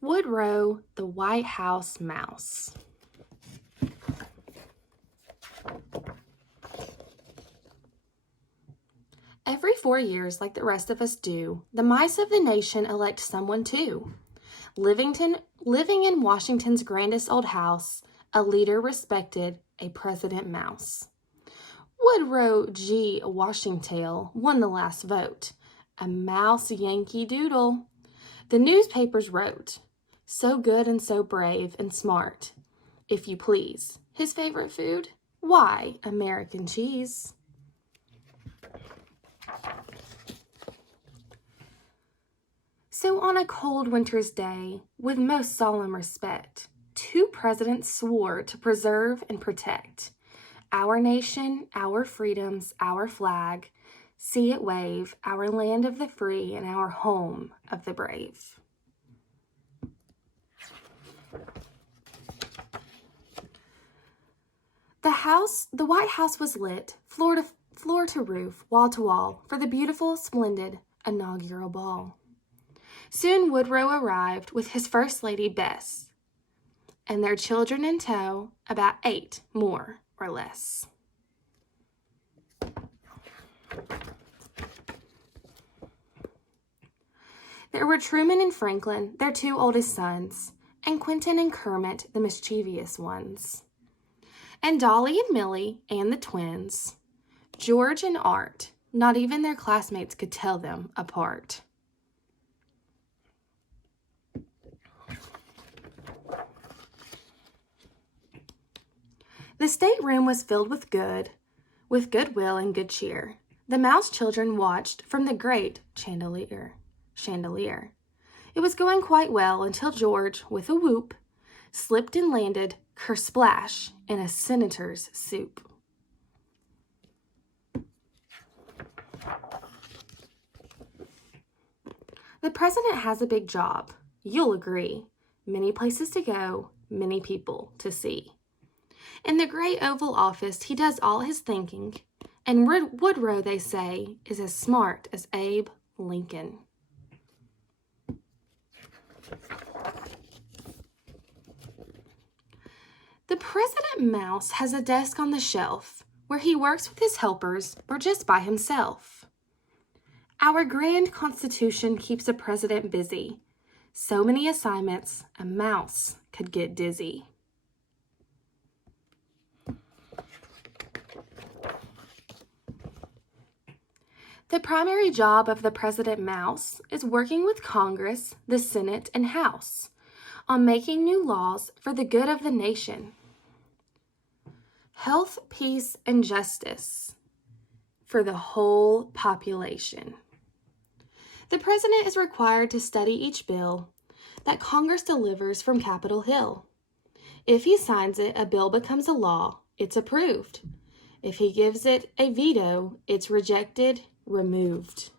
Woodrow, the White House Mouse. Every 4 years, like the rest of us do, the mice of the nation elect someone too. Living in Washington's grandest old house, a leader respected, a President Mouse. Woodrow G. Washingtail won the last vote. A mouse Yankee Doodle. The newspapers wrote, so good and so brave and smart. If you please, his favorite food? Why, American cheese. So on a cold winter's day, with most solemn respect, 2 presidents swore to preserve and protect our nation, our freedoms, our flag, see it wave, our land of the free and our home of the brave. The White House was lit, floor to roof, wall to wall, for the beautiful, splendid inaugural ball. Soon Woodrow arrived with his First Lady Bess, and their children in tow, about 8 more or less. There were Truman and Franklin, their 2 oldest sons, and Quentin and Kermit, the mischievous ones, and Dolly and Millie and the twins, George and Art. Not even their classmates could tell them apart. The stateroom was filled with goodwill and good cheer. The mouse children watched from the great chandelier. It was going quite well until George, with a whoop, slipped and landed kersplash in a senator's soup. The president has a big job, you'll agree. Many places to go, many people to see. In the great Oval Office, he does all his thinking, and Woodrow, they say, is as smart as Abe Lincoln. The President Mouse has a desk on the shelf where he works with his helpers or just by himself. Our grand Constitution keeps a president busy. So many assignments, a mouse could get dizzy. The primary job of the President Mouse is working with Congress, the Senate, and House on making new laws for the good of the nation. Health, peace, and justice for the whole population. The President is required to study each bill that Congress delivers from Capitol Hill. If he signs it, a bill becomes a law. It's approved. If he gives it a veto, it's rejected, removed.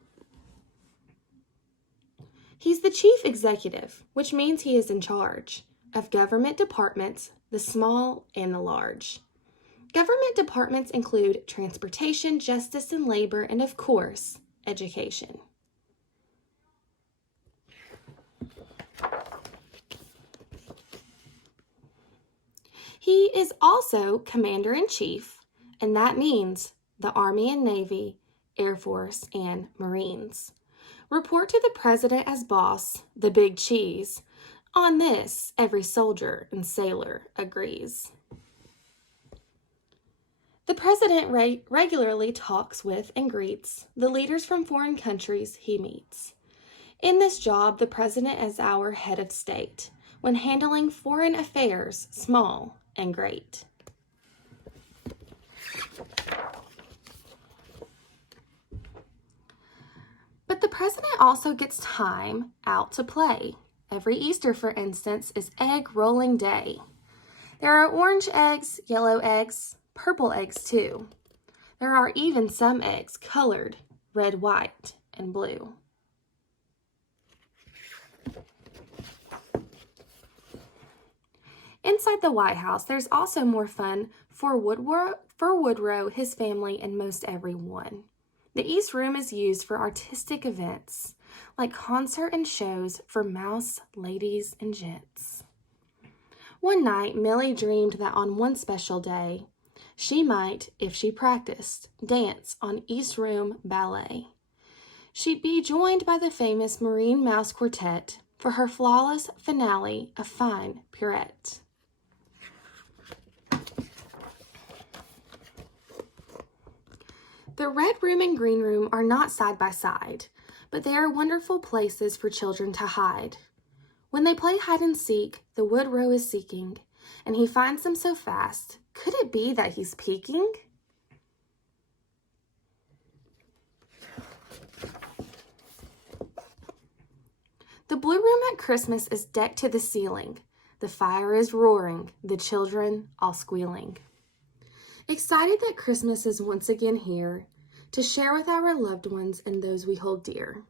He's the chief executive, which means he is in charge of government departments, the small and the large. Government departments include transportation, justice and labor, and of course, education. He is also commander-in-chief, and that means the Army and Navy, Air Force, and Marines. Report to the President as boss, the big cheese. On this, every soldier and sailor agrees. The President regularly talks with and greets the leaders from foreign countries he meets. In this job, the President is our head of state when handling foreign affairs, small and great. But the President also gets time out to play. Every Easter, for instance, is egg rolling day. There are orange eggs, yellow eggs, purple eggs too. There are even some eggs colored red, white, and blue. Inside the White House, there's also more fun for Woodrow, his family, and most everyone. The East Room is used for artistic events. like concert and shows for mouse ladies and gents. One night, Millie dreamed that on one special day, she might, if she practiced, dance on East Room Ballet. She'd be joined by the famous Marine Mouse Quartet for her flawless finale of fine pirouette. The Red Room and Green Room are not side by side, but they are wonderful places for children to hide. When they play hide and seek, the Woodrow is seeking, and he finds them so fast. Could it be that he's peeking? The Blue Room at Christmas is decked to the ceiling. The fire is roaring, the children all squealing. Excited that Christmas is once again here to share with our loved ones and those we hold dear.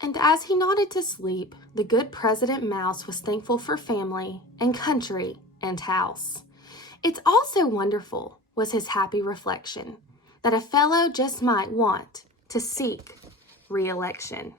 And as he nodded to sleep, the good President Mouse was thankful for family and country and house. It's also wonderful, was his happy reflection, that a fellow just might want to seek re-election.